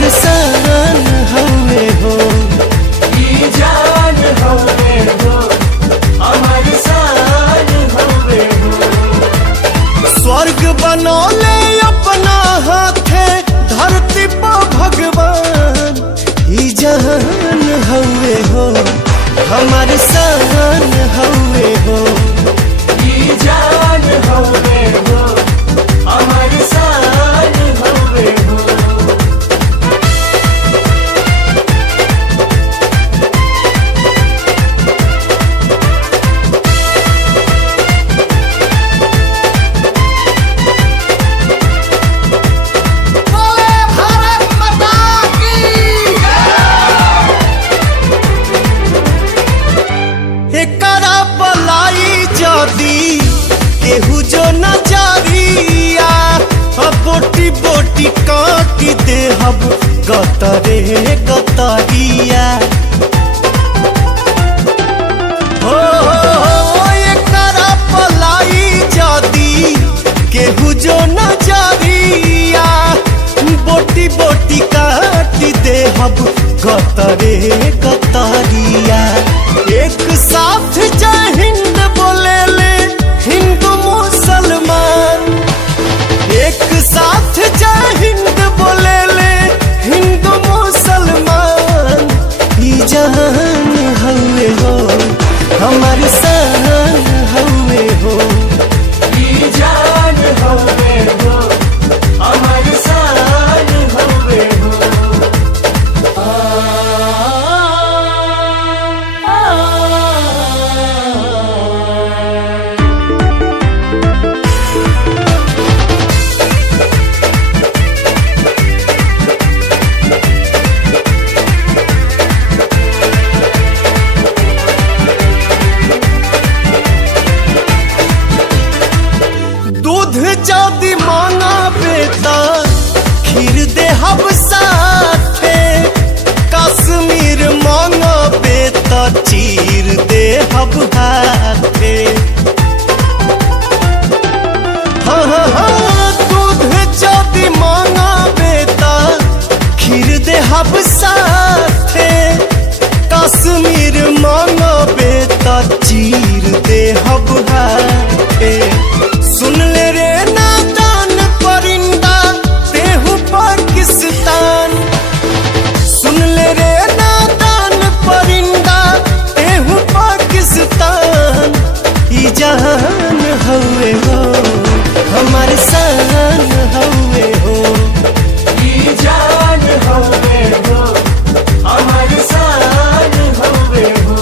हमार सान हवे हो, ई जान हवे हो, हमार सान हवे हो। स्वर्ग बनौले अपना हाथे धरती पर भगवान, ई जान हवे हो, हमार सान हवे हो, ई जान हवे हो, हमार सान हवे हो। एकरा पलाई जदी केहू जो नजरिया, बोटी बोटी काटी दे हब गतरे गतरिया। हो एकरा पलाई जदी केहू जो नजरिया, बोटी बोटी काटी दे हब गतरे गतरिया। एक साथ जय हिंद बोले ले हिंदू मुसलमान, एक साथ जय हिंद बोले ले हिंदू मुसलमान, ई जान हवे हो, हमार सान हवे हो, ई जान हवे हो, हमार सान हवे हो। दूध जदी मांगा बेटा खीर दे हब साथे, कश्मीर मांगा बेटा चीर दे हब हाथे। हाँ हाँ हाँ, दूध जदी मांगा बेटा खीर दे हब साथे, कश्मीर मांगा बेटा चीर दे हब हाथे। सुन ले रे नादान परिंदा तेहू पाकिस्तान, सुन ले रे नादान परिंदा तेहू पाकिस्तान, ई जान हवे हो, हमार सान हवे हो, ई जान हवे हो, हमार सान हवे हो।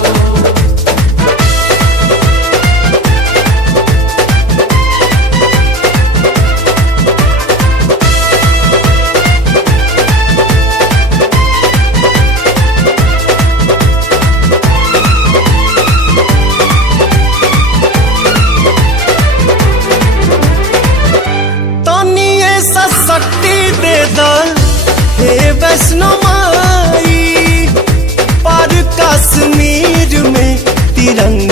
तनिए सा शक्ति दे दा हे वैष्णो माई, पर कश्मीर में तिरंगा